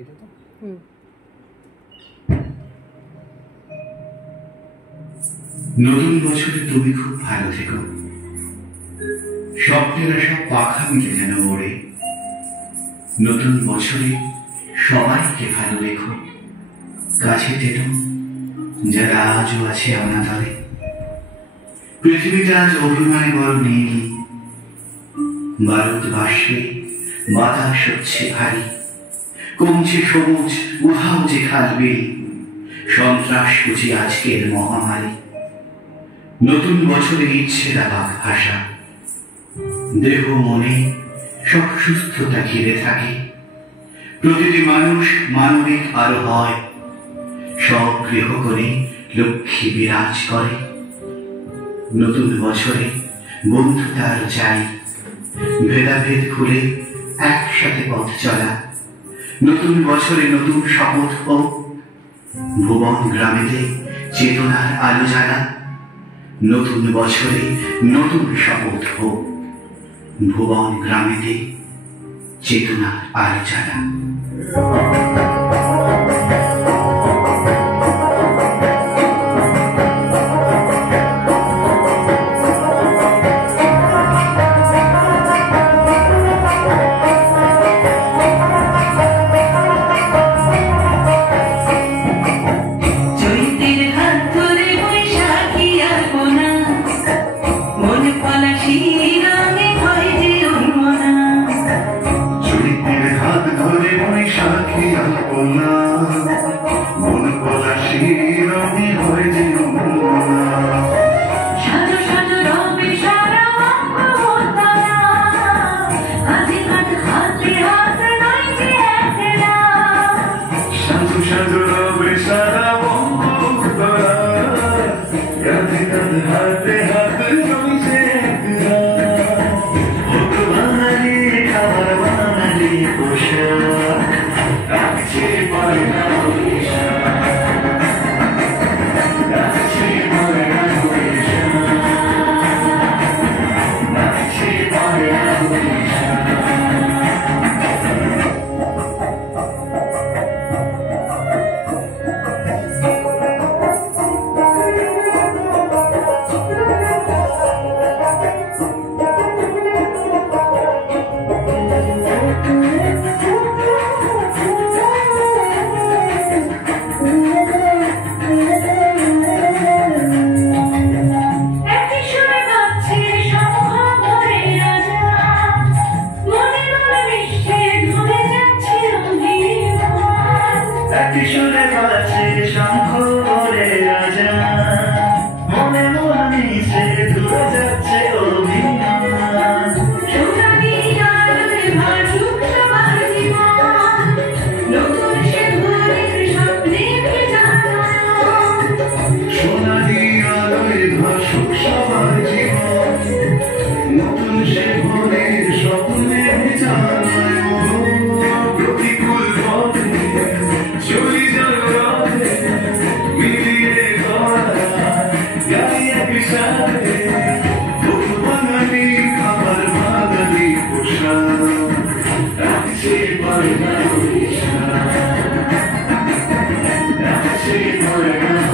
এটা তো নতুন বছরে তুমি খুব ভালো থেকো, স্বপ্নেরা সব পাখা মিলে যেন ওড়ে। নতুন বছরে সবাইকে ভালো রেখো, কাছে টেনো যারা আজও আছে অনাদরে। পৃথিবীটা আজ অভিমানে বড় নেই, ভারতবর্ষে বাতাস হচ্ছে ভারী, কমছে সবুজ উধাও যে খালবে, সন্ত্রাস বুঝি আজকের মহামারী। নতুন বছরের ইচ্ছে দাবাক ভাষা, দেহ মনে সব সুস্থতা ঘিরে থাকে। প্রতিটি মানুষ মানবিক আরো হয়, সব গৃহ করে লক্ষ্মী বিরাজ করে। নতুন বছরে বন্ধুতার চাই, ভেদাভেদ খুলে একসাথে পথ চলা। নতুন বছরে নতুন শপথ হোক, ভুবন গ্রামেতে চেতনার আলো জ্বালা। নতুন বছরে নতুন শপথ হোক, ভুবন গ্রামেতে চেতনার আলো জ্বালা। That's